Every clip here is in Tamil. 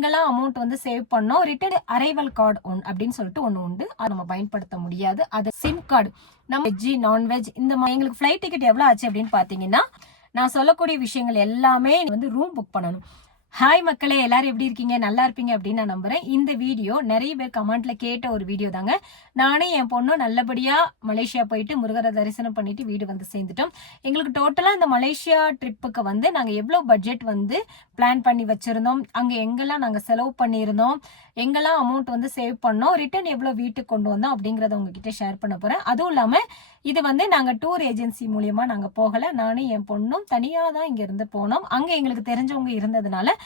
எங்கெல்லாம் அமௌண்ட் வந்து சேவ் பண்ணோம், ரிட்டர்ன் அரைவல் கார்டு அப்படின்னு சொல்லிட்டு ஒன்று உண்டு. அது நம்ம பயன்படுத்த முடியாது. அது சிம் கார்டு. நம்ம வெஜ் நான்வெஜ் இந்த மாதிரி எங்களுக்கு ஃபிளைட் டிக்கெட் எவ்வளோ ஆச்சு அப்படின்னு பார்த்தீங்கன்னா, நான் சொல்லக்கூடிய விஷயங்கள் எல்லாமே வந்து ரூம் புக் பண்ணணும். ஹாய் மக்களே, எல்லாரும் எப்படி இருக்கீங்க? நல்லா இருப்பீங்க அப்படின்னு நான் நம்புறேன். இந்த வீடியோ நிறைய பேர் கமெண்ட்ல கேட்ட ஒரு வீடியோ தாங்க. நானே என் பொண்ணும் நல்லபடியா மலேசியா போயிட்டு முருகரை தரிசனம் பண்ணிட்டு வீடு வந்து சேர்ந்துட்டோம். எங்களுக்கு டோட்டலா இந்த மலேசியா ட்ரிப்புக்கு வந்து நாங்க எவ்வளவு பட்ஜெட் வந்து பிளான் பண்ணி வச்சிருந்தோம், அங்க எங்கெல்லாம் நாங்க செலவு பண்ணியிருந்தோம், எங்கெல்லாம் அமௌண்ட் வந்து சேவ் பண்ணோம், ரிட்டர்ன் எவ்வளவு வீட்டுக்கு கொண்டு வந்தோம் அப்படிங்கறத உங்ககிட்ட ஷேர் பண்ண போறேன். அதுவும் இல்லாம இது வந்து நாங்க டூர் ஏஜென்சி மூலியமா நாங்க போகல. நானும் என் பொண்ணும் தனியா தான் இங்க இருந்து போனோம். அங்க எங்களுக்கு தெரிஞ்சவங்க இருந்ததுனால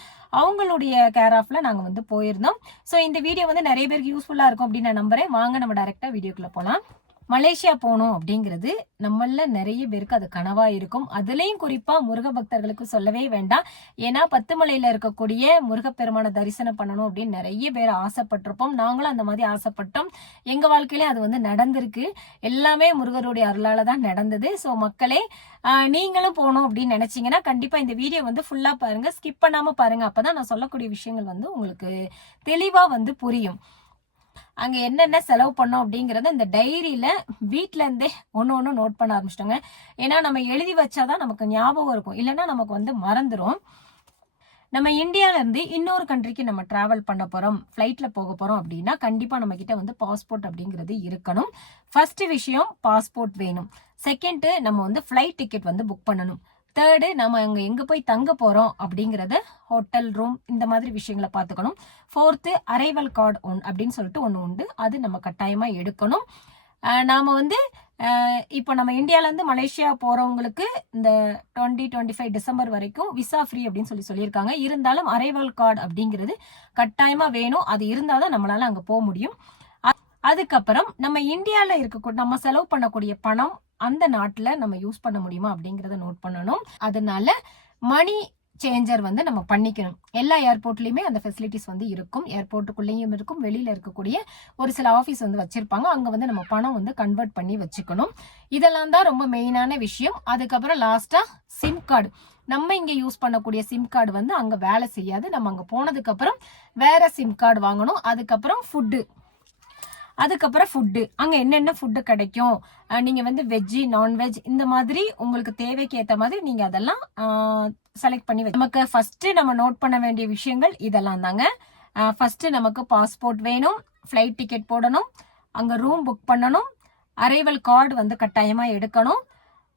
அவங்களுடைய கேர் ஆஃப்ல நாங்க வந்து போயிருந்தோம். சோ இந்த வீடியோ வந்து நிறைய பேருக்கு யூஸ்ஃபுல்லா இருக்கும் அப்படின்னு நான் நம்புறேன். வாங்க நம்ம டைரக்டா வீடியோக்குள்ள போலாம். மலேசியா போகணும் அப்படிங்கிறது நம்மள நிறைய பேருக்கு அது கனவா இருக்கும். அதுலயும் குறிப்பா முருக பக்தர்களுக்கு சொல்லவே வேண்டாம். ஏன்னா 10 மலையில இருக்கக்கூடிய முருகப்பெருமான தரிசனம் பண்ணணும் அப்படின்னு நிறைய பேர் ஆசைப்பட்டிருப்போம். நாங்களும் அந்த மாதிரி ஆசைப்பட்டோம். எங்க வாழ்க்கையில அது வந்து நடந்திருக்கு. எல்லாமே முருகருடைய அருளால தான் நடந்தது. சோ மக்களே, நீங்களும் போகணும் அப்படின்னு நினைச்சீங்கன்னா கண்டிப்பா இந்த வீடியோ வந்து ஃபுல்லா பாருங்க, ஸ்கிப் பண்ணாம பாருங்க. அப்பதான் நான் சொல்லக்கூடிய விஷயங்கள் வந்து உங்களுக்கு தெளிவா வந்து புரியும். அங்க என்னென்ன செலவு பண்ணோம் அப்படிங்கறத இந்த டைரியில வீட்ல இருந்தே ஒண்ணு நோட் பண்ண ஆரம்பிச்சிட்டோங்க. ஏன்னா நம்ம எழுதி வச்சாதான் நமக்கு ஞாபகம் இருக்கும், இல்லைன்னா நமக்கு வந்து மறந்துடும். நம்ம இந்தியால இருந்து இன்னொரு கண்ட்ரிக்கு நம்ம டிராவல் பண்ண போறோம், பிளைட்ல போக போறோம் அப்படின்னா கண்டிப்பா நம்ம கிட்ட வந்து பாஸ்போர்ட் அப்படிங்கிறது இருக்கணும். ஃபர்ஸ்ட் விஷயம் பாஸ்போர்ட் வேணும். செகண்ட், நம்ம வந்து பிளைட் டிக்கெட் வந்து புக் பண்ணணும். தேர்டு, நம்ம அங்க எங்க போய் தங்க போறோம் அப்படிங்கறத ஹோட்டல் ரூம் இந்த மாதிரி விஷயங்களை பார்த்துக்கணும். ஃபோர்த்து, அரைவல் கார்டு அப்படின்னு சொல்லிட்டு ஒன்று உண்டு. அது நம்ம கட்டாயமா எடுக்கணும். நாம வந்து இப்போ நம்ம இந்தியால இருந்து மலேசியா போறவங்களுக்கு இந்த 2025 டிசம்பர் வரைக்கும் விசா ஃப்ரீ அப்படின்னு சொல்லியிருக்காங்க. இருந்தாலும் அரைவல் கார்டு அப்படிங்கிறது கட்டாயமா வேணும். அது இருந்தாதான் நம்மளால அங்க போக முடியும். அதுக்கப்புறம் நம்ம இந்தியால இருக்கக்கூடிய நம்ம செலவு பண்ணக்கூடிய பணம் அந்த நாட்டுல நம்ம யூஸ் பண்ண முடியுமா அப்படிங்கறத நோட் பண்ணணும். அதனால மணி சேஞ்சர் வந்து நம்ம பண்ணிக்கணும். எல்லா ஏர்போர்ட்லயுமே அந்த ஃபெசிலிட்டிஸ் வந்து இருக்கும். ஏர்போர்ட்டுக்குள்ளேயும் இருக்கும், வெளியில இருக்கக்கூடிய ஒரு சில ஆபீஸ் வந்து வச்சிருப்பாங்க. அங்க வந்து நம்ம பணம் வந்து கன்வெர்ட் பண்ணி வச்சுக்கணும். இதெல்லாம் தான் ரொம்ப மெயினான விஷயம். அதுக்கப்புறம் லாஸ்டா சிம் கார்டு. நம்ம இங்க யூஸ் பண்ணக்கூடிய சிம் கார்டு வந்து அங்க வேலை செய்யாது. நம்ம அங்க போனதுக்கு அப்புறம் வேற சிம் கார்டு வாங்கணும். அதுக்கப்புறம் ஃபுட்டு அங்க என்னென்ன ஃபுட்டு கிடைக்கும், நீங்க வந்து வெஜ் நான்வெஜ் இந்த மாதிரி உங்களுக்கு தேவைக்கு ஏத்த மாதிரி நீங்க அதெல்லாம் செலக்ட் பண்ணி நமக்கு ஃபர்ஸ்ட் நம்ம நோட் பண்ண வேண்டிய விஷயங்கள் இதெல்லாம் தாங்க. ஃபர்ஸ்ட் நமக்கு பாஸ்போர்ட் வேணும், ஃபிளைட் டிக்கெட் போடணும், அங்க ரூம் புக் பண்ணணும், அரைவல் கார்டு வந்து கட்டாயமா எடுக்கணும்.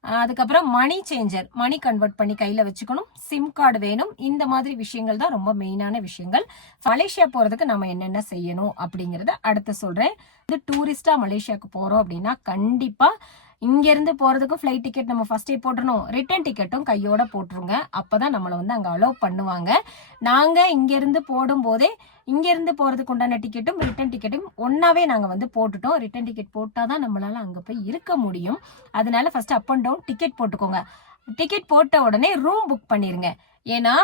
அதுக்கப்புறம் மணி சேஞ்சர், மணி கன்வெர்ட் பண்ணி கையில வச்சுக்கணும், சிம் கார்டு வேணும். இந்த மாதிரி விஷயங்கள் தான் ரொம்ப மெயினான விஷயங்கள். மலேசியா போறதுக்கு நம்ம என்னென்ன செய்யணும் அப்படிங்கறத அடுத்து சொல்றேன். டூரிஸ்டா மலேசியாவுக்கு போறோம் அப்படின்னா கண்டிப்பா இங்க இருந்து போறதுக்கு ஃபிளைட் டிக்கெட் நம்ம ஃபர்ஸ்டே போட்டுறணும். ரிட்டர்ன் டிக்கெட்டும் கையோட போட்டுருங்க. அப்பதான் நம்மளை வந்து அங்க அலோவ் பண்ணுவாங்க. நாங்க இங்க இருந்து போடும் போதே இங்க இருந்து போறதுக்கு உண்டான டிக்கெட்டும் ரிட்டர்ன் டிக்கெட்டும் ஒன்னாவே நாங்க வந்து போட்டுட்டோம். ரிட்டர்ன் டிக்கெட் போட்டாதான் நம்மளால அங்க போய் இருக்க முடியும். அதனால first up and down ticket போட்டுக்கோங்க. டிக்கெட் போட்ட உடனே ரூம் புக் பண்ணிருங்க. ஏன்னா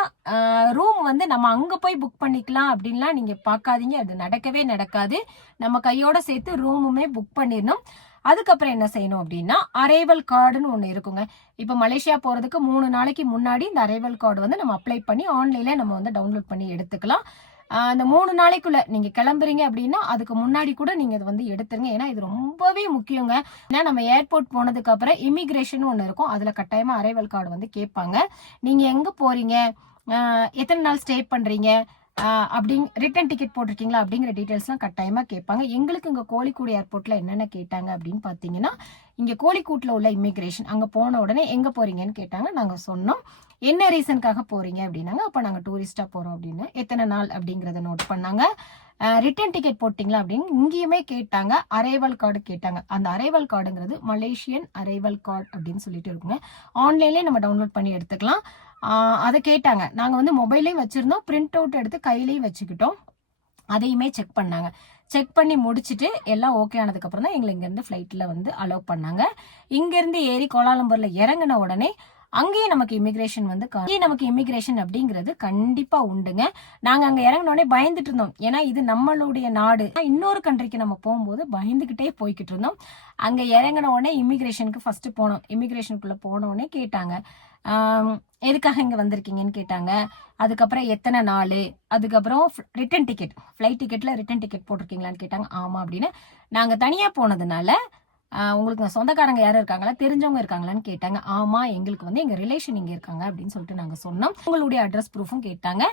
ரூம் வந்து நம்ம அங்க போய் புக் பண்ணிக்கலாம் அப்படின்லாம் நீங்க பாக்காதீங்க. அது நடக்கவே நடக்காது. நம்ம கையோட சேர்த்து ரூமுமே புக் பண்ணிடணும். அதுக்கப்புறம் என்ன செய்யணும் அப்படின்னா அரைவல் கார்டுன்னு ஒண்ணு இருக்குங்க. இப்ப மலேசியா போறதுக்கு 3 நாளைக்கு முன்னாடி இந்த அரைவல் கார்டு வந்து நம்ம அப்ளை பண்ணி ஆன்லைன்ல நம்ம வந்து டவுன்லோட் பண்ணி எடுத்துக்கலாம். அந்த 3 நாளைக்குள்ள நீங்க கிளம்புறீங்க அப்படின்னா அதுக்கு முன்னாடி கூட நீங்க இது வந்து எடுத்துருங்க. ஏன்னா இது ரொம்பவே முக்கியங்க. ஏன்னா நம்ம ஏர்போர்ட் போனதுக்கு அப்புறம் இமிகிரேஷன் ஒண்ணு இருக்கும். அதுல கட்டாயமா அரைவல் கார்டு வந்து கேட்பாங்க. நீங்க எங்க போறீங்க, எத்தனை நாள் ஸ்டே பண்றீங்க, ரிட்டர்ன் டிக்கெட் போட்டிருக்கீங்களா அப்படிங்கிற டீடைல்ஸ்லாம் கட்டாயமா கேட்பாங்க. எங்களுக்கு இங்க கோழிக்கூடு ஏர்போர்ட்ல என்னென்ன கேட்டாங்க அப்படின்னு பாத்தீங்கன்னா, இங்க கோழிக்கூட்ல உள்ள இமிகிரேஷன் அங்க போன உடனே எங்க போறீங்கன்னு கேட்டாங்க. நாங்க சொன்னோம். என்ன ரீசனுக்காக போறீங்க அப்படின்னாங்க. அப்ப நாங்க டூரிஸ்டா போறோம் அப்படின்னு. எத்தனை நாள் அப்படிங்கறத நோட் பண்ணாங்க. ரிட்டர்ன் டிக்கெட் போட்டீங்களா அப்படின்னு இங்கேயுமே கேட்டாங்க. அரைவல் கார்டு கேட்டாங்க. அந்த அரைவல் கார்டுங்கிறது மலேசியன் அரைவல் கார்டு அப்படின்னு சொல்லிட்டு இருக்குங்க. ஆன்லைன்லயே நம்ம டவுன்லோட் பண்ணி எடுத்துக்கலாம். அதை கேட்டாங்க. நாங்க வந்து மொபைலையும் வச்சிருந்தோம், பிரிண்ட் அவுட் எடுத்து கையிலையும் வச்சுக்கிட்டோம். அதையுமே செக் பண்ணாங்க. செக் பண்ணி முடிச்சுட்டு எல்லாம் ஓகே ஆனதுக்கு அப்புறம் தான் எங்களை இங்க இருந்து ஃபிளைட்ல வந்து அலோவ் பண்ணாங்க. இங்க இருந்து ஏறி கோலாலம்பூர்ல இறங்கின உடனே அங்கேயே நமக்கு இமிகிரேஷன் வந்து நமக்கு இமிகிரேஷன் அப்படிங்கிறது கண்டிப்பா உண்டுங்க. நாங்க அங்க இறங்கின உடனே பயந்துட்டு இருந்தோம். ஏன்னா இது நம்மளுடைய நாடு. இன்னொரு கண்ட்ரிக்கு நம்ம போகும்போது பயந்துகிட்டே போய்கிட்டு இருந்தோம். அங்க இறங்கின உடனே இமிகிரேஷனுக்கு ஃபர்ஸ்ட் போனோம். இமிகிரேஷனுக்குள்ள போன உடனே கேட்டாங்க, எதுக்காக இங்கே வந்திருக்கீங்கன்னு கேட்டாங்க. அதுக்கப்புறம் எத்தனை நாள், அதுக்கப்புறம் ரிட்டன் டிக்கெட், ஃப்ளைட் டிக்கெட்டில் ரிட்டன் டிக்கெட் போட்டிருக்கீங்களான்னு கேட்டாங்க. ஆமாம் அப்படின்னு. நாங்கள் தனியாக போனதுனால உங்களுக்கு சொந்தக்காரங்க யாரும் இருக்காங்களா, தெரிஞ்சவங்க இருக்காங்களான்னு கேட்டாங்க. ஆமாம், எங்களுக்கு வந்து எங்கள் ரிலேஷன் இங்கே இருக்காங்க அப்படின்னு சொல்லிட்டு நாங்கள் சொன்னோம். உங்களுடைய அட்ரஸ் ப்ரூஃபும் கேட்டாங்க.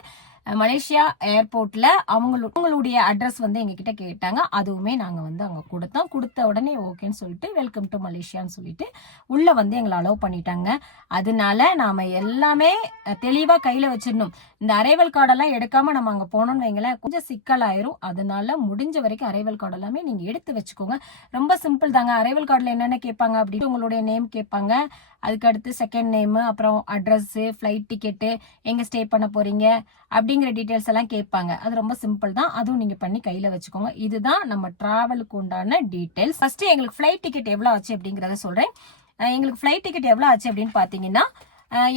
மலேசியா ஏர்போர்ட்ல அவங்களுடைய அட்ரஸ் வந்து எங்ககிட்ட கேட்டாங்க. அதுவுமே நாங்கள் வந்து அங்கே கொடுத்தோம். கொடுத்த உடனே ஓகேன்னு சொல்லிட்டு வெல்கம் டு மலேசியான்னு சொல்லிட்டு உள்ள வந்து எங்களை அலோவ் பண்ணிட்டாங்க. அதனால நாம எல்லாமே தெளிவாக கையில் வச்சிடணும். இந்த அரைவல் கார்டெல்லாம் எடுக்காம நம்ம அங்கே போனோம்னு வைங்களேன், கொஞ்சம் சிக்கலாயிரும். அதனால முடிஞ்ச வரைக்கும் அரைவல் கார்டு எல்லாமே நீங்க எடுத்து வச்சுக்கோங்க. ரொம்ப சிம்பிள் தாங்க. அரைவல் கார்டில் என்னென்ன கேட்பாங்க அப்படின்னு உங்களுடைய நேம் கேட்பாங்க, அதுக்கு அடுத்து செகண்ட் நேமு, அப்புறம் அட்ரஸ்ஸு, ஃப்ளைட் டிக்கெட்டு, எங்கே ஸ்டே பண்ண போறீங்க அப்படிங்கிற டீட்டெயில்ஸ் எல்லாம் கேட்பாங்க. அது ரொம்ப சிம்பிள் தான். அதுவும் நீங்க பண்ணி கையில வச்சுக்கோங்க. இதுதான் நம்ம டிராவலுக்கு உண்டான டீட்டெயில்ஸ். ஃபர்ஸ்ட் எங்களுக்கு ஃப்ளைட் டிக்கெட் எவ்வளோ ஆச்சு அப்படிங்கிறத சொல்றேன். எங்களுக்கு ஃப்ளைட் டிக்கெட் எவ்வளோ ஆச்சு அப்படின்னு பார்த்தீங்கன்னா,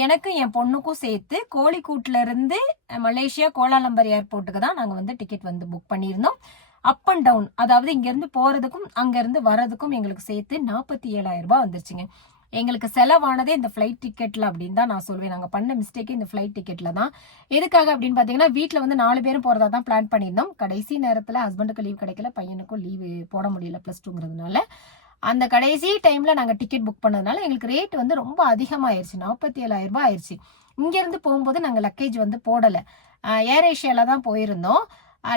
எனக்கு என் பொண்ணுக்கும் சேர்த்து கோழிக்கூட்ல இருந்து மலேசியா கோலாலம்பர் ஏர்போர்ட்டுக்கு தான் நாங்கள் வந்து டிக்கெட் வந்து புக் பண்ணியிருந்தோம். அப் அண்ட் டவுன், அதாவது இங்கேருந்து போறதுக்கும் அங்கேருந்து வர்றதுக்கும் எங்களுக்கு சேர்த்து 47,000 ரூபாய் வந்துருச்சுங்க. எங்களுக்கு செலவானதே இந்த ஃப்ளைட் டிக்கெட்ல அப்படின்னு தான் நான் சொல்வேன். நாங்கள் பண்ண மிஸ்டேக்கு இந்த ஃப்ளைட் டிக்கெட்ல தான். எதுக்காக அப்படின்னு பார்த்தீங்கன்னா, வீட்டில் வந்து 4 பேரும் போறதா தான் பிளான் பண்ணியிருந்தோம். கடைசி நேரத்தில் ஹஸ்பண்டுக்கு லீவ் கிடைக்கல, பையனுக்கும் லீவு போட முடியல +2ங்கிறதுனால. அந்த கடைசி டைம்ல நாங்கள் டிக்கெட் புக் பண்ணதுனால எங்களுக்கு ரேட் வந்து ரொம்ப அதிகமாயிருச்சு. 47,000 ரூபாய் ஆயிடுச்சு. இங்கேருந்து போகும்போது நாங்கள் லக்கேஜ் வந்து போடலை. ஏர் ஏஷியால தான் போயிருந்தோம்.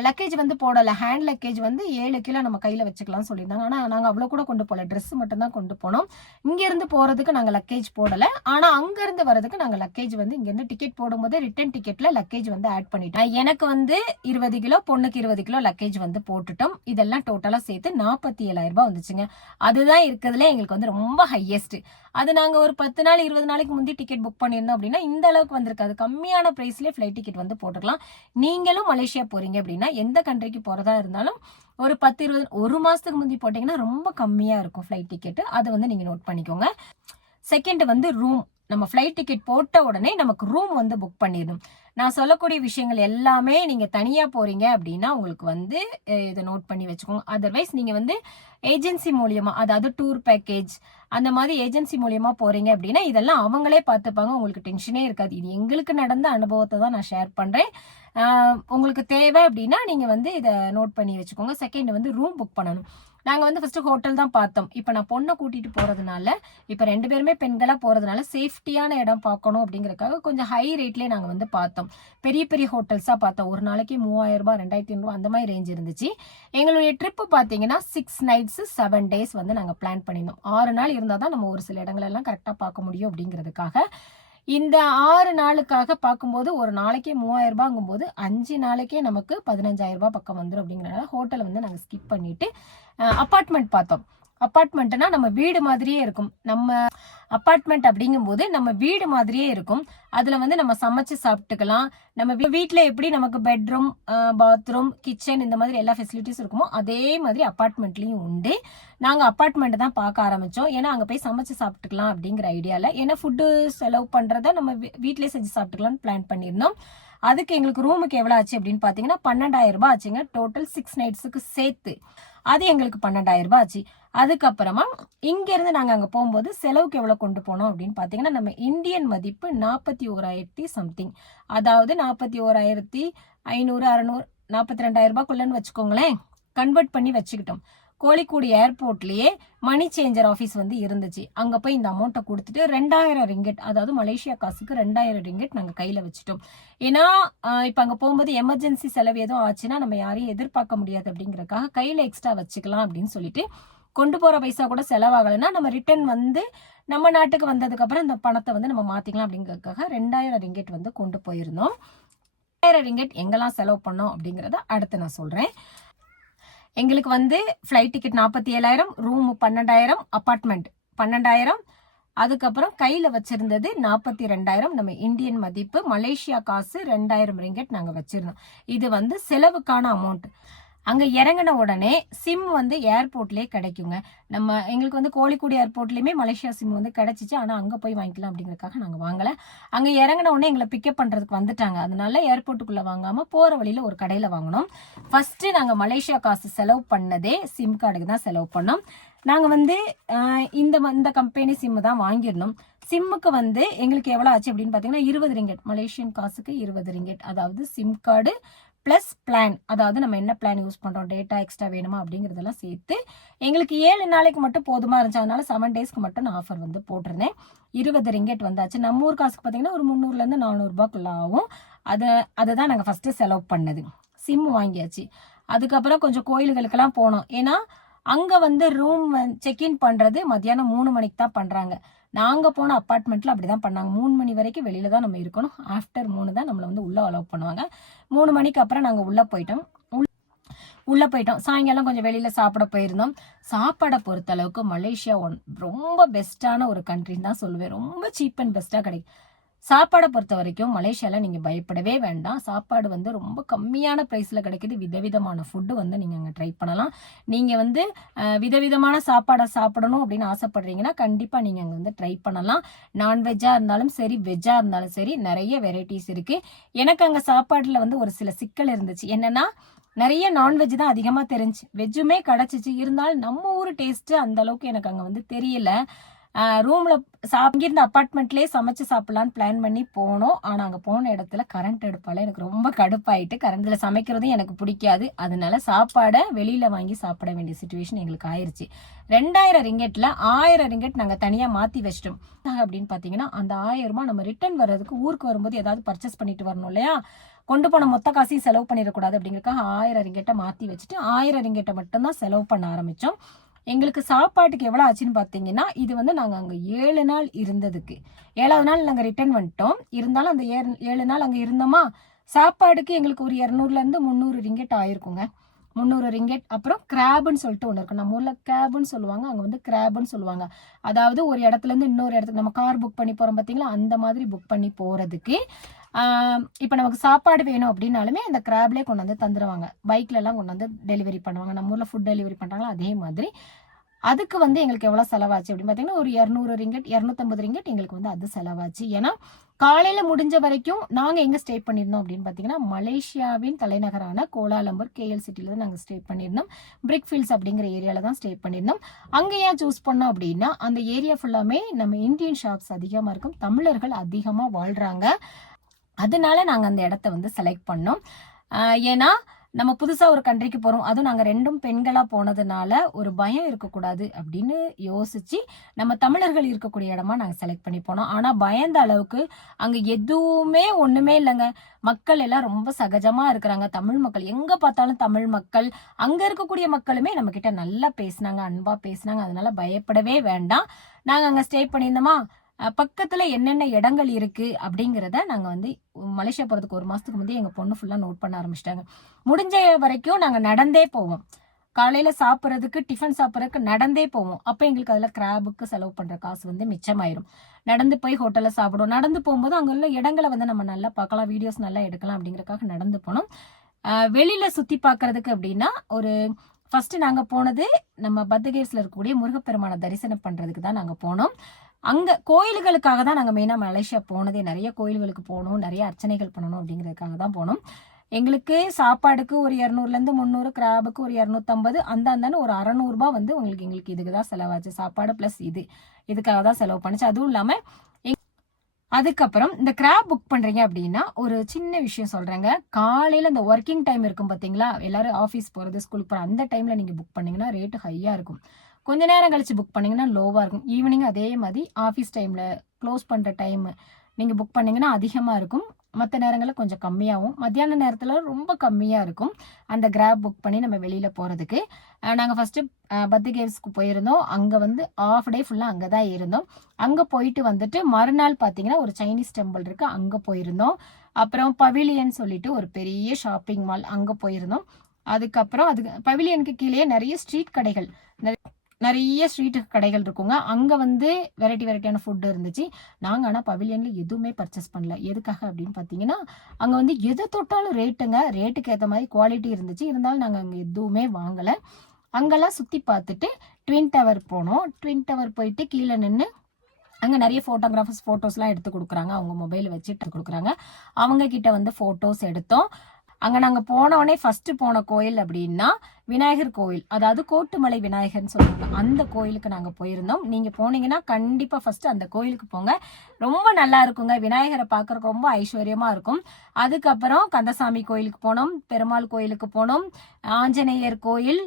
லக்கேஜ் வந்து போடலை. ஹேண்ட் லக்கேஜ் வந்து 7 கிலோ நம்ம கையில் வச்சுக்கலாம்னு சொல்லியிருந்தாங்க. ஆனால் நாங்கள் அவ்வளோ கூட கொண்டு போகல, ட்ரெஸ் மட்டும் தான் கொண்டு போனோம். இங்கேருந்து போகிறதுக்கு நாங்கள் லக்கேஜ் போடலை. ஆனால் அங்கேருந்து வரதுக்கு நாங்கள் லக்கேஜ் வந்து இங்கேருந்து டிக்கெட் போடும்போது ரிட்டன் டிக்கெட்டில் லக்கேஜ் வந்து ஆட் பண்ணிட்டோம். எனக்கு வந்து 20 கிலோ, பொண்ணுக்கு 20 கிலோ லக்கேஜ் வந்து போட்டுட்டோம். இதெல்லாம் டோட்டலாக சேர்த்து 47,000 ரூபாய் வந்துச்சுங்க. அதுதான் இருக்கிறதுல எங்களுக்கு வந்து ரொம்ப ஹையஸ்ட். அது நாங்கள் ஒரு 10 நாள் 20 நாளைக்கு முந்தி டிக்கெட் புக் பண்ணியிருந்தோம் அப்படின்னா இந்த அளவுக்கு வந்திருக்காது. கம்மியான ப்ரைஸ்லேயே ஃப்ளைட் டிக்கெட் வந்து போட்டுக்கலாம். நீங்களும் மலேசியா போறீங்க அப்படின்னா, எந்த கண்ட்ரிக்கு போறதா இருந்தாலும் ஒரு 10-20 ஒரு மாசத்துக்கு முந்தி போட்டீங்கன்னா ரொம்ப கம்மியா இருக்கும் ஃப்ளைட் டிக்கெட். அதை வந்து நீங்க நோட் பண்ணிக்கோங்க. செகண்ட் வந்து ரூம். நம்ம ஃப்ளைட் டிக்கெட் போட்ட உடனே நமக்கு ரூம் வந்து புக் பண்ணிடணும். நான் சொல்லக்கூடிய விஷயங்கள் எல்லாமே நீங்க தனியா போறீங்க அப்படின்னா உங்களுக்கு வந்து இதை நோட் பண்ணி வச்சுக்கோங்க. அதர்வைஸ் நீங்க வந்து ஏஜென்சி மூலியமா, அதாவது டூர் பேக்கேஜ் அந்த மாதிரி ஏஜென்சி மூலியமா போறீங்க அப்படின்னா இதெல்லாம் அவங்களே பார்த்துப்பாங்க. உங்களுக்கு டென்ஷனே இருக்காது. இது எங்களுக்கு நடந்த அனுபவத்தை தான் நான் ஷேர் பண்றேன். உங்களுக்கு தேவை அப்படின்னா நீங்க வந்து இதை நோட் பண்ணி வச்சுக்கோங்க. செகண்ட் வந்து ரூம் புக் பண்ணணும். நாங்கள் வந்து ஃபர்ஸ்ட் ஹோட்டல் தான் பார்த்தோம். இப்போ நான் பொண்ணை கூட்டிட்டு போறதுனால, இப்போ 2 பேருமே பெண்களாக போறதுனால சேஃப்டியான இடம் பார்க்கணும் அப்படிங்கறதுக்காக கொஞ்சம் ஹை ரேட்லேயே நாங்கள் வந்து பார்த்தோம். பெரிய பெரிய ஹோட்டல்ஸாக பார்த்தோம். ஒரு நாளைக்கு 3,000 ரூபாய் 2,500 ரூபாய் அந்த மாதிரி ரேஞ்ச் இருந்துச்சு. எங்களுடைய ட்ரிப்பு பார்த்தீங்கன்னா 6 nights 7 days வந்து நாங்கள் பிளான் பண்ணியிருந்தோம். 6 நாள் இருந்தால் தான் நம்ம ஒரு சில இடங்களெல்லாம் கரெக்டாக பார்க்க முடியும் அப்படிங்கிறதுக்காக. இந்த 6 நாளுக்காக பார்க்கும்போது ஒரு நாளைக்கே 3,000 ரூபாய்ங்கும்போது 5 நாளைக்கே நமக்கு 15,000 ரூபாய் பக்கம் வந்துடும். அப்படிங்கிறனால ஹோட்டலை வந்து நாங்கள் ஸ்கிப் பண்ணிட்டு அப்பார்ட்மெண்ட் பார்த்தோம். அப்பார்ட்மெண்ட்னா நம்ம வீடு மாதிரியே இருக்கும். நம்ம அப்பார்ட்மெண்ட் அப்படிங்கும்போது நம்ம வீடு மாதிரியே இருக்கும். அதுல வந்து நம்ம சமைச்சு சாப்பிட்டுக்கலாம். நம்ம வீட்டுல எப்படி நமக்கு பெட்ரூம், பாத்ரூம், கிச்சன் இந்த மாதிரி எல்லா ஃபெசிலிட்டிஸ் இருக்குமோ அதே மாதிரி அப்பார்ட்மெண்ட்லயும் உண்டு. நாங்க அப்பார்ட்மெண்ட் தான் பார்க்க ஆரம்பிச்சோம். ஏன்னா அங்க போய் சமைச்சு சாப்பிட்டுக்கலாம் அப்படிங்கிற ஐடியால. ஏன்னா ஃபுட்டு செலவு பண்றத நம்ம வீட்லயே செஞ்சு சாப்பிட்டுக்கலாம்னு பிளான் பண்ணியிருந்தோம். அதுக்கு எங்களுக்கு ரூமுக்கு எவ்வளவு ஆச்சு அப்படின்னு பாத்தீங்கன்னா 12,000 ரூபாய் ஆச்சுங்க. டோட்டல் 6 nights சேர்த்து அது எங்களுக்கு 12,000 ரூபாய் ஆச்சு. அதுக்கப்புறமா இங்க இருந்து நாங்க அங்க போகும்போது செலவுக்கு எவ்வளவு கொண்டு போனோம் அப்படின்னு பாத்தீங்கன்னா, நம்ம இந்தியன் மதிப்பு 41,000 சம்திங், அதாவது 41,500 600 42,000 ரூபாய்க்குள்ளன்னு வச்சுக்கோங்களேன். கன்வெர்ட் பண்ணி வச்சுக்கிட்டோம். கோழிக்கூடு ஏர்போர்ட்லயே மணி சேஞ்சர் ஆஃபீஸ் வந்து இருந்துச்சு. அங்க போய் இந்த அமௌண்ட்டை கொடுத்துட்டு 2,000 ரிங்கெட், அதாவது மலேசியா காசுக்கு 2,000 ரிங்கெட் நாங்க கையில வச்சுட்டோம். ஏன்னா இப்ப அங்க போகும்போது எமர்ஜென்சி செலவு எதுவும் ஆச்சுன்னா நம்ம யாரையும் எதிர்பார்க்க முடியாது அப்படிங்கறதுக்காக கையில எக்ஸ்ட்ரா வச்சுக்கலாம் அப்படின்னு சொல்லிட்டு, கொண்டு போற பைசா கூட செலவாகலைன்னா நம்ம ரிட்டர்ன் வந்து நம்ம நாட்டுக்கு வந்ததுக்கு அப்புறம் இந்த பணத்தை வந்து நம்ம மாத்திக்கலாம் அப்படிங்கறதுக்காக 2,000 ரிங்கெட் வந்து கொண்டு போயிருந்தோம். 2,000 ரிங்கெட் எங்கெல்லாம் செலவு பண்ணோம் அப்படிங்கறத அடுத்து நான் சொல்றேன். எங்களுக்கு வந்து ஃப்ளைட் டிக்கெட் 47,000, ரூம் 12,000, அப்பார்ட்மெண்ட் 12,000, அதுக்கப்புறம் கையில வச்சிருந்தது 42,000 நம்ம இந்தியன் மதிப்பு, மலேசியா காசு 2,000 ரிங்கெட் நாங்க வச்சிருந்தோம். இது வந்து செலவுக்கான அமௌண்ட். அங்க இறங்கின உடனே சிம் வந்து ஏர்போர்ட்லயே கிடைக்குங்க. எங்களுக்கு வந்து கோழிக்கூடு ஏர்போர்ட்லயுமே மலேசியா சிம் வந்து கிடைச்சிச்சு. ஆனா அங்க போய் வாங்கிக்கலாம் அப்படிங்கறதுக்காக நாங்க வாங்கல. அங்க இறங்கின உடனே எங்களை பிக்கப் பண்றதுக்கு வந்துட்டாங்க. அதனால ஏர்போர்ட்டுக்குள்ள வாங்காம போற வழியில ஒரு கடையில வாங்கினோம். ஃபர்ஸ்ட் நாங்க மலேசியா காசு செலவு பண்ணதே சிம் கார்டுக்கு தான் செலவு பண்ணோம். நாங்க வந்து இந்த கம்பெனி சிம் தான் வாங்கியிருந்தோம். சிம்முக்கு வந்து எங்களுக்கு எவ்வளவு ஆச்சு அப்படின்னு பாத்தீங்கன்னா 20 ரிங்கெட், மலேசியன் காசுக்கு 20 ரிங்கெட். அதாவது சிம் கார்டு பிளஸ் பிளான், அதாவது நம்ம என்ன பிளான் யூஸ் பண்றோம், டேட்டா எக்ஸ்ட்ரா வேணுமா அப்படிங்கறதெல்லாம் சேர்த்து எங்களுக்கு 7 நாளைக்கு மட்டும் போதுமா இருந்துச்சு. அதனால 7 டேஸ்க்கு மட்டும் நான் ஆஃபர் வந்து போட்டிருந்தேன். 20 ரிங்கெட் வந்தாச்சு. நம்ம ஊர் காசுக்கு பாத்தீங்கன்னா ஒரு 300 இருந்து 400 ரூபாய்க்குள்ள ஆகும். அதுதான் நாங்க ஃபர்ஸ்ட் செலவு பண்ணது. சிம் வாங்கியாச்சு. அதுக்கப்புறம் கொஞ்சம் கோயில்களுக்கெல்லாம் போனோம். ஏன்னா அங்க வந்து ரூம் செக்இன் பண்றது மத்தியானம் 3 மணிக்கு தான் பண்றாங்க. நாங்க போன அப்பார்ட்மெண்ட்ல அப்படிதான் பண்ணாங்க. 3 மணி வரைக்கும் வெளியில தான் நம்ம இருக்கணும். ஆஃப்டர் 3 தான் நம்மள வந்து உள்ள அலோவ் பண்ணுவாங்க. 3 மணிக்கு அப்புறம் நாங்க உள்ள போயிட்டோம். சாயங்காலம் கொஞ்சம் வெளியில சாப்பிட போயிருந்தோம். சாப்பாடை பொறுத்த அளவுக்கு மலேசியா ரொம்ப பெஸ்டான ஒரு கண்ட்ரின்னு தான் சொல்லுவேன். ரொம்ப சீப் அண்ட் பெஸ்டா கிடைக்கும். சாப்பாடை பொறுத்த வரைக்கும் மலேசியால நீங்க பயப்படவே வேண்டாம். சாப்பாடு வந்து ரொம்ப கம்மியான பிரைஸ்ல கிடைக்குது. விதவிதமான ஃபுட்டு வந்து நீங்க அங்க ட்ரை பண்ணலாம். நீங்க வந்து விதவிதமான சாப்பாடை சாப்பிடணும் அப்படின்னு ஆசைப்படுறீங்கன்னா கண்டிப்பா நீங்க அங்க வந்து ட்ரை பண்ணலாம். நான்வெஜ்ஜா இருந்தாலும் சரி, வெஜ்ஜா இருந்தாலும் சரி, நிறைய வெரைட்டிஸ் இருக்கு. எனக்கு அங்க சாப்பாடுல வந்து ஒரு சில சிக்கல் இருந்துச்சு. என்னன்னா நிறைய நான்வெஜ் தான் அதிகமா தெரிஞ்சு, வெஜ்ஜுமே கிடைச்சிச்சு. இருந்தாலும் நம்ம ஊர் டேஸ்ட் அந்த அளவுக்கு எனக்கு அங்க வந்து தெரியல. ரூம்ல இங்கிருந்த அப்பார்ட்மெண்ட்லயே சமைச்சு சாப்பிடலான்னு பிளான் பண்ணி போனோம். ஆனா அங்க போன இடத்துல கரண்ட் அடுப்பால எனக்கு ரொம்ப கடுப்பாயிட்டு, கரண்ட்ல சமைக்கிறதும் எனக்கு பிடிக்காது. அதனால சாப்பாடை வெளியில வாங்கி சாப்பிட வேண்டிய சுச்சுவேஷன் எங்களுக்கு ஆயிருச்சு. 2000 ரிங்கெட்ல 1000 ரிங்கெட் நாங்க தனியா மாத்தி வச்சிட்டோம். அப்படின்னு பாத்தீங்கன்னா அந்த 1000 ரூபாய் நம்ம ரிட்டர்ன் வர்றதுக்கு, ஊருக்கு வரும்போது ஏதாவது பர்ச்சேஸ் பண்ணிட்டு வரணும் இல்லையா, கொண்டு போன மொத்த காசையும் செலவு பண்ணிடக்கூடாது அப்படிங்கறதுக்காக 1000 ரிங்கெட்டை மாத்தி வச்சுட்டு 1000 ரிங்கெட்டை மட்டும் தான் செலவு பண்ண ஆரம்பிச்சோம். எங்களுக்கு சாப்பாட்டுக்கு எவ்வளவு ஆச்சுன்னு பாத்தீங்கன்னா, இது வந்து நாங்க அங்க 7 நாள் இருந்ததுக்கு, 7வது நாள் நாங்க ரிட்டர்ன் வந்துட்டோம். இருந்தாலும் அந்த 7 நாள் அங்க இருந்தோமா, சாப்பாடுக்கு எங்களுக்கு ஒரு 200ல இருந்து 300 ரிங்கெட் ஆயிருக்குங்க. 300 ரிங்கெட். அப்புறம் கிராப்னு சொல்லிட்டு ஒன்று இருக்கும். நம்ம ஊர்ல கேப்னு சொல்லுவாங்க, அங்க வந்து கிராப்னு சொல்லுவாங்க. அதாவது ஒரு இடத்துல இருந்து இன்னொரு இடத்துக்கு நம்ம கார் புக் பண்ணி போறோம் பாத்தீங்களா, அந்த மாதிரி புக் பண்ணி போறதுக்கு இப்ப நமக்கு சாப்பாடு வேணும் அப்படின்னாலுமே அந்த கிராப்லயே கொண்டு வந்து தந்துருவாங்க. பைக்ல எல்லாம் கொண்டு வந்து டெலிவரி பண்ணுவாங்க. நம்ம ஊர்ல ஃபுட் டெலிவரி பண்றாங்களா அதே மாதிரி. அதுக்கு வந்து எங்களுக்கு எவ்வளவு செலவாச்சு அப்படின்னு பாத்தீங்கன்னா ஒரு 200 ரிங்கெட், 250 ரிங்கெட் எங்களுக்கு வந்து அது செலவாச்சு. ஏன்னா காலையில முடிஞ்ச வரைக்கும் நாங்க எங்க ஸ்டே பண்ணிருந்தோம் அப்படின்னு பாத்தீங்கன்னா, மலேசியாவின் தலைநகரான கோலாலம்பூர் KL சிட்டில தான் நாங்க ஸ்டே பண்ணிருந்தோம். பிரிக்ஃபீல்ட்ஸ் அப்படிங்கிற ஏரியால தான் ஸ்டே பண்ணிருந்தோம். அங்க ஏன் சூஸ் பண்ணோம் அப்படின்னா, அந்த ஏரியா ஃபுல்லாமே நம்ம இந்தியன் ஷாப்ஸ் அதிகமா இருக்கும், தமிழர்கள் அதிகமா வாழ்றாங்க. அதனால நாங்க அந்த இடத்த வந்து செலக்ட் பண்ணோம். ஏன்னா நம்ம புதுசா ஒரு கண்ட்ரிக்கு போறோம், அதுவும் நாங்க 2ம் பெண்களா போனதுனால ஒரு பயம் இருக்கக்கூடாது அப்படின்னு யோசிச்சு நம்ம தமிழர்கள் இருக்கக்கூடிய இடமா நாங்க செலக்ட் பண்ணி போனோம். ஆனா பயந்த அளவுக்கு அங்க எதுவுமே ஒண்ணுமே இல்லைங்க. மக்கள் எல்லாம் ரொம்ப சகஜமா இருக்கிறாங்க. தமிழ் மக்கள் எங்க பார்த்தாலும் தமிழ் மக்கள். அங்க இருக்கக்கூடிய மக்களுமே நம்ம கிட்ட நல்லா பேசினாங்க, அன்பா பேசினாங்க. அதனால பயப்படவே வேண்டாம். நாங்க அங்க ஸ்டே பண்ணியிருந்தோமா, பக்கத்துல என்னென்ன இடங்கள் இருக்கு அப்படிங்கறத நாங்க வந்து மலேசியா போறதுக்கு 1 மாசத்துக்கு முந்தைய எங்க பொண்ணு ஃபுல்லா நோட் பண்ண ஆரம்பிச்சிட்டாங்க. முடிஞ்ச வரைக்கும் நாங்க நடந்தே போவோம். காலையில சாப்பிட்றதுக்கு, டிஃபன் சாப்பிட்றதுக்கு நடந்தே போவோம். அப்ப எங்களுக்கு அதுல கிராபுக்கு செலவு பண்ற காசு வந்து மிச்சமாயிரும். நடந்து போய் ஹோட்டல்ல சாப்பிடுவோம். நடந்து போகும்போது அங்க உள்ள இடங்களை வந்து நம்ம நல்லா பார்க்கலாம், வீடியோஸ் நல்லா எடுக்கலாம் அப்படிங்கறதுக்காக நடந்து போனோம். வெளியில சுத்தி பாக்குறதுக்கு அப்படின்னா ஃபர்ஸ்ட் நாங்க போனது நம்ம பத்துகேவ்ஸ்ல இருக்கக்கூடிய முருகப்பெருமான தரிசனம் பண்றதுக்கு தான் நாங்க போனோம். அங்க கோயில்களுக்காக தான் நாங்க மெயினா மலேசியா போனதே. நிறைய கோயில்களுக்கு போகணும், நிறைய அர்ச்சனைகள் பண்ணணும் அப்படிங்கறதுக்காக தான் போனோம். எங்களுக்கு சாப்பாடுக்கு ஒரு 200ல இருந்து 300, கிராபுக்கு ஒரு 250, அந்தாந்தானு ஒரு 600 ரூபாய் வந்து எங்களுக்கு இதுக்கு தான் செலவாச்சு. சாப்பாடு பிளஸ் இதுக்காக தான் செலவு பண்ணுச்சு. அதுவும் இல்லாம அதுக்கப்புறம் இந்த கிராப் புக் பண்றீங்க அப்படின்னா ஒரு சின்ன விஷயம் சொல்றேங்க. காலையில இந்த ஒர்க்கிங் டைம் இருக்கும் பாத்தீங்களா, எல்லாரும் ஆபீஸ் போறது, ஸ்கூலுக்கு போற அந்த டைம்ல நீங்க புக் பண்ணீங்கன்னா ரேட்டு ஹையா இருக்கும். கொஞ்ச நேரம் கழிச்சு புக் பண்ணீங்கன்னா லோவா இருக்கும். ஈவினிங் அதே மாதிரி ஆஃபீஸ் டைம்ல க்ளோஸ் பண்ற டைம் நீங்க புக் பண்ணீங்கன்னா அதிகமா இருக்கும். மற்ற நேரங்களில் கொஞ்சம் கம்மியாகும். மத்தியான நேரத்தில் ரொம்ப கம்மியாக இருக்கும் அந்த கிராப் புக் பண்ணி நம்ம வெளியில் போகிறதுக்கு. நாங்கள் ஃபஸ்ட்டு பத்துகேவ்ஸ்க்கு போயிருந்தோம். அங்கே வந்து ஆஃப் டே ஃபுல்லாக அங்கே தான் இருந்தோம். அங்கே போயிட்டு வந்துட்டு மறுநாள் பார்த்தீங்கன்னா ஒரு சைனீஸ் டெம்பிள் இருக்குது, அங்கே போயிருந்தோம். அப்புறம் பவிலியன் சொல்லிட்டு ஒரு பெரிய ஷாப்பிங் மால், அங்கே போயிருந்தோம். அதுக்கப்புறம் பவிலியனுக்கு கீழே நிறைய ஸ்ட்ரீட் கடைகள், நிறைய ஸ்ட்ரீட் கடைகள் இருக்குங்க. அங்க வந்து வெரைட்டியான ஃபுட் இருந்துச்சு. நாங்க ஆனா பவிலியன்ல எதுவுமே பர்ச்சேஸ் பண்ணல. எதுக்காக அப்படின்னு பார்த்தீங்கன்னா, அங்க வந்து எத தொட்டாலும் ரேட்டுங்க. ரேட்டுக்கு ஏத்த மாதிரி குவாலிட்டி இருந்துச்சு. இருந்தாலும் நாங்க அங்க எதுவுமே வாங்கல. அங்கெல்லாம் சுத்தி பார்த்துட்டு ட்வின் டவர் போனோம். ட்வின் டவர் போயிட்டு கீழ நின்னு அங்க நிறைய ஃபோட்டோஸ்லாம் எடுத்து குடுக்குறாங்க. அவங்க மொபைல் வச்சுட்டு குடுக்குறாங்க. அவங்க கிட்ட வந்து ஃபோட்டோஸ் எடுத்தோம். அங்க நாங்க போன உடனே ஃபர்ஸ்ட் போன கோயில் அப்படின்னா விநாயகர் கோயில், அதாவது கோட்டுமலை விநாயகர்னு சொல்லுவாங்க. அந்த கோயிலுக்கு நாங்க போயிருந்தோம். நீங்க போனீங்கன்னா கண்டிப்பா ஃபர்ஸ்ட் அந்த கோயிலுக்கு போங்க. ரொம்ப நல்லா இருக்குங்க. விநாயகரை பார்க்கறதுக்கு ரொம்ப ஐஸ்வர்யமா இருக்கும். அதுக்கப்புறம் கந்தசாமி கோயிலுக்கு போனோம், பெருமாள் கோயிலுக்கு போனோம், ஆஞ்சநேயர் கோயில்,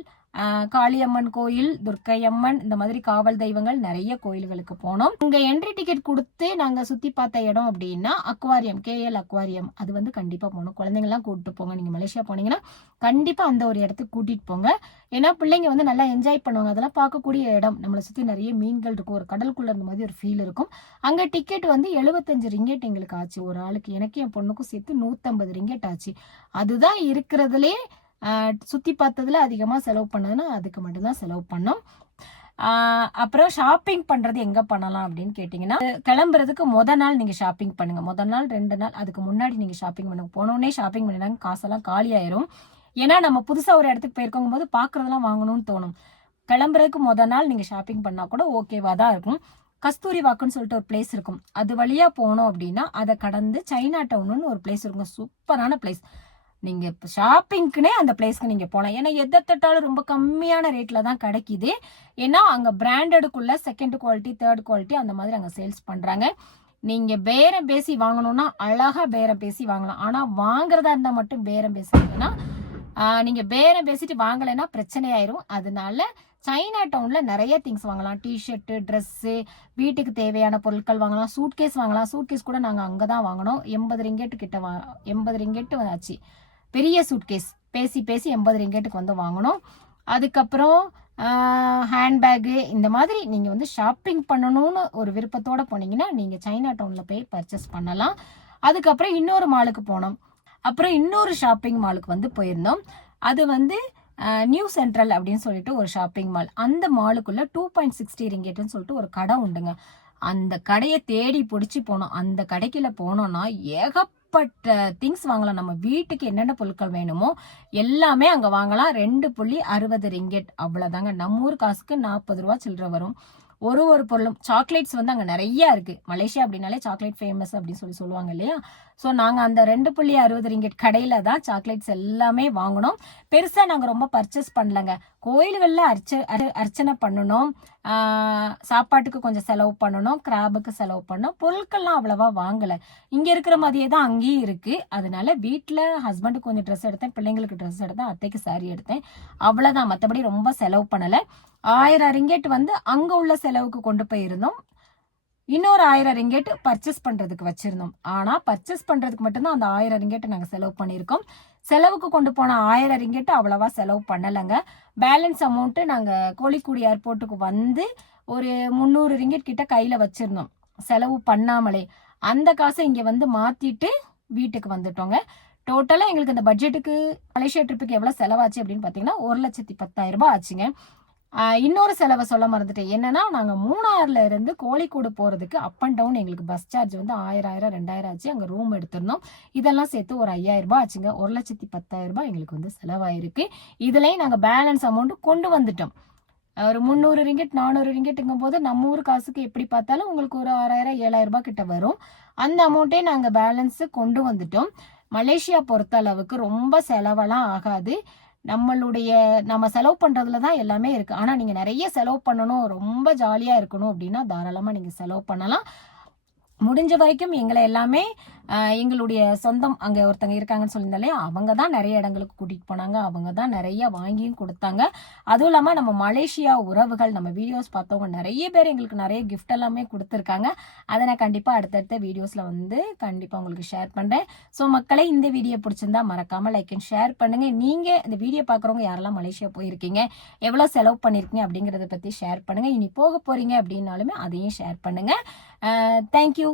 காளியம்மன் கோயில், துர்க்கையம்மன், இந்த மாதிரி காவல் தெய்வங்கள் நிறைய கோயில்களுக்கு போனோம். இங்க என்ட்ரி டிக்கெட் கொடுத்து நாங்க சுத்தி பார்த்த இடம் அப்படின்னா அக்வாரியம், KL அக்வாரியம், அது வந்து கண்டிப்பா போகணும். குழந்தைங்கலாம் கூட்டிட்டு போங்க. நீங்க மலேசியா போனீங்கன்னா கண்டிப்பா அந்த ஒரு இடத்துக்கு கூட்டிட்டு போங்க. ஏன்னா பிள்ளைங்க வந்து நல்லா என்ஜாய் பண்ணுவாங்க. அதெல்லாம் பார்க்கக்கூடிய இடம். நம்மளை சுத்தி நிறைய மீன்கள் இருக்கும். ஒரு கடலுக்குள்ள இருந்த மாதிரி ஒரு ஃபீல் இருக்கும். அங்க டிக்கெட் வந்து 75 ரிங்கெட் எங்களுக்கு ஆச்சு ஒரு ஆளுக்கு. எனக்கு என் பொண்ணுக்கும் சேர்த்து 150 ரிங்கெட் ஆச்சு. அதுதான் இருக்கிறதுலே சுத்தி பார்த்ததுல அதிகமா செலவு பண்ணதுன்னா அதுக்கு மட்டும்தான் செலவு பண்ணோம். அப்புறம் ஷாப்பிங் பண்றது எங்க பண்ணலாம் அப்படின்னு கேட்டீங்கன்னா, கிளம்புறதுக்கு நாள் நீங்க ஷாப்பிங் பண்ணுங்க. நாள் 2 நாள் அதுக்கு முன்னாடி நீங்க ஷாப்பிங் பண்ணுங்க. போனோடனே ஷாப்பிங் பண்ணினாங்க காசெல்லாம் காலி ஆயிரும். ஏன்னா நம்ம புதுசா ஒரு இடத்துக்கு போயிருக்கும் போது பாக்குறதெல்லாம் வாங்கணும்னு தோணும். கிளம்புறதுக்கு நாள் நீங்க ஷாப்பிங் பண்ணா கூட ஓகேவா தான் இருக்கும். கஸ்தூரி வாக்குன்னு சொல்லிட்டு ஒரு பிளேஸ் இருக்கும். அது வழியா போனோம் அப்படின்னா அதை கடந்து சைனா டவுன்னு ஒரு பிளேஸ் இருக்கும். சூப்பரான பிளேஸ். நீங்க ஷாப்பிங்க்குனே அந்த பிளேஸ்க்கு நீங்க போகலாம். ஏன்னா எதை தொட்டாலும் ரொம்ப கம்மியான ரேட்ல தான் கிடைக்குது. ஏன்னா அங்க பிராண்டடுக்குள்ள செகண்ட் குவாலிட்டி, தேர்ட் குவாலிட்டி அந்த மாதிரி அங்க சேல்ஸ் பண்றாங்க. நீங்க பேரம் பேசி வாங்கணும்னா அழகா பேரம் பேசி வாங்கலாம். ஆனா வாங்குறதா இருந்தா மட்டும் பேரம் பேசுறீங்கன்னா நீங்க பேரம் பேசிட்டு வாங்கலைன்னா பிரச்சனை ஆயிரும். அதனால சைனா டவுன்ல நிறைய திங்ஸ் வாங்கலாம். டிஷர்ட், ட்ரெஸ்ஸு, வீட்டுக்கு தேவையான பொருட்கள் வாங்கலாம். சூட்கேஸ் வாங்கலாம். சூட்கேஸ் கூட நாங்க அங்கதான் வாங்கினோம். 80 ரிங்கெட் கிட்ட 80 ரிங்கெட் ஆச்சு. பெரிய சூட்கேஸ் பேசி 80 ரிங்கெட்டுக்கு வந்து வாங்கணும். அதுக்கப்புறம் ஹேண்ட்பேக்கு, இந்த மாதிரி நீங்க வந்து ஷாப்பிங் பண்ணணும்னு ஒரு விருப்பத்தோட போனீங்கன்னா நீங்க சைனா டவுன்ல போய் பர்ச்சேஸ் பண்ணலாம். அதுக்கப்புறம் இன்னொரு மாலுக்கு போனோம். அப்புறம் இன்னொரு ஷாப்பிங் மாலுக்கு வந்து போயிருந்தோம். அது வந்து நியூ சென்ட்ரல் அப்படின்னு சொல்லிட்டு ஒரு ஷாப்பிங் மால். அந்த மாலுக்குள்ள 2.60 ரிங்கெட்னு சொல்லிட்டு ஒரு கடை உண்டுங்க. அந்த கடையை தேடி பிடிச்சி போனோம். அந்த கடைக்குள்ள போனோம்னா ஏகப்பட்ட திங்ஸ் வாங்கலாம். நம்ம வீட்டுக்கு என்னென்ன பொருட்கள் வேணுமோ எல்லாமே அங்க வாங்கலாம். 2.60 ரிங்கெட், அவ்வளவுதாங்க. நம்ம ஊர் காசுக்கு 40 ரூபா சில்லற வரும். ஒரு பொருளும். சாக்லேட்ஸ் வந்து அங்க நிறைய இருக்கு. மலேசியா அப்படின்னாலே சாக்லேட் ஃபேமஸ் அப்படின்னு சொல்லுவாங்க இல்லையா? ஸோ நாங்க அந்த 2.60 ரிங்கெட் கடையில தான் சாக்லேட்ஸ் எல்லாமே வாங்கினோம். பெருசா நாங்க ரொம்ப பர்ச்சேஸ் பண்ணலங்க. கோயில்கள்ல அர்ச்சனை பண்ணணும், சாப்பாட்டுக்கு கொஞ்சம் செலவு பண்ணணும், கிராபுக்கு செலவு பண்ணோம். பொருட்கள்லாம் அவ்வளவா வாங்கல. இங்க இருக்கிற மாதிரியே தான் அங்கேயும் இருக்கு. அதனால வீட்டுல ஹஸ்பண்டுக்கு கொஞ்சம் ட்ரெஸ் எடுத்தேன், பிள்ளைங்களுக்கு ட்ரெஸ் எடுத்தேன், அத்தைக்கு சாரி எடுத்தேன். அவ்வளவுதான். மற்றபடி ரொம்ப செலவு பண்ணல. 1000 ரிங்கெட் வந்து அங்க உள்ள செலவுக்கு கொண்டு போயிருந்தோம். இன்னொரு 1000 ரிங்கெட் பர்ச்சேஸ் பண்றதுக்கு வச்சிருந்தோம். ஆனா பர்ச்சேஸ் பண்றதுக்கு மட்டும்தான் அந்த 1000 ரிங்கெட் நாங்க செலவு பண்ணியிருக்கோம். செலவுக்கு கொண்டு போன 1000 ரிங்கெட் அவ்வளவா செலவு பண்ணலைங்க. பேலன்ஸ் அமௌண்ட் நாங்க கோழிக்கூடி ஏர்போர்ட்டுக்கு வந்து ஒரு 300 ரிங்கெட் கிட்ட கையில வச்சிருந்தோம், செலவு பண்ணாமலே. அந்த காசை இங்க வந்து மாத்திட்டு வீட்டுக்கு வந்துட்டோங்க. டோட்டலா எங்களுக்கு இந்த பட்ஜெட்டுக்கு மலேசியா ட்ரிப்புக்கு எவ்வளவு செலவாச்சு அப்படின்னு பாத்தீங்கன்னா 1,10,000 ரூபாய் ஆச்சுங்க. இன்னொரு செலவை சொல்ல மறந்துட்டேன். என்னன்னா நாங்க மூணாறுல இருந்து கோழிக்கூடு போறதுக்கு அப் அண்ட் டவுன் எங்களுக்கு பஸ் சார்ஜ் வந்து 1000 2000 ஆச்சு. அங்க ரூம் எடுத்திருந்தோம். இதெல்லாம் சேர்த்து ஒரு 5000 ரூபாய் ஆச்சுங்க. 1,10,000 ரூபாய் எங்களுக்கு வந்து செலவாயிருக்கு. இதுலயும் நாங்க பேலன்ஸ் அமௌண்ட் கொண்டு வந்துட்டோம். ஒரு 300 ரிங்கெட் 400 ரிங்கெட்டுங்கும் போது நம்ம ஊர் காசுக்கு எப்படி பார்த்தாலும் உங்களுக்கு ஒரு 6000 7000 ரூபாய் கிட்ட வரும். அந்த அமௌண்ட்டே நாங்க பேலன்ஸ் கொண்டு வந்துட்டோம். மலேசியா பொறுத்த அளவுக்கு ரொம்ப செலவெல்லாம் ஆகாது. நம்ம செலவு பண்றதுல தான் எல்லாமே இருக்கு. ஆனா நீங்க நிறைய செலவு பண்ணணும், ரொம்ப ஜாலியா இருக்கணும் அப்படின்னா தாராளமா நீங்க செலவு பண்ணலாம். முடிஞ்ச வரைக்கும் எங்களை எல்லாமே எங்களுடைய சொந்தம் அங்க ஒருத்தங்க இருக்காங்கன்னு சொல்லியிருந்தாலே அவங்க தான் நிறைய இடங்களுக்கு கூட்டிட்டு போனாங்க. அவங்க தான் நிறைய வாங்கியும் கொடுத்தாங்க. அதுவும் இல்லாம நம்ம மலேசியா உறவுகள், நம்ம வீடியோஸ் பார்த்தவங்க நிறைய பேர் எங்களுக்கு நிறைய கிஃப்ட் எல்லாமே கொடுத்துருக்காங்க. அதை நான் கண்டிப்பா அடுத்தடுத்த வீடியோஸ்ல வந்து கண்டிப்பா உங்களுக்கு ஷேர் பண்றேன். ஸோ மக்களே, இந்த வீடியோ பிடிச்சிருந்தா மறக்காம லைக் அண்ட் ஷேர் பண்ணுங்க. நீங்க இந்த வீடியோ பாக்குறவங்க யாரெல்லாம் மலேசியா போயிருக்கீங்க, எவ்வளவு செலவு பண்ணிருக்கீங்க அப்படிங்கறத பத்தி ஷேர் பண்ணுங்க. இனி போக போறீங்க அப்படின்னாலுமே அதையும் ஷேர் பண்ணுங்க. தேங்க்யூ.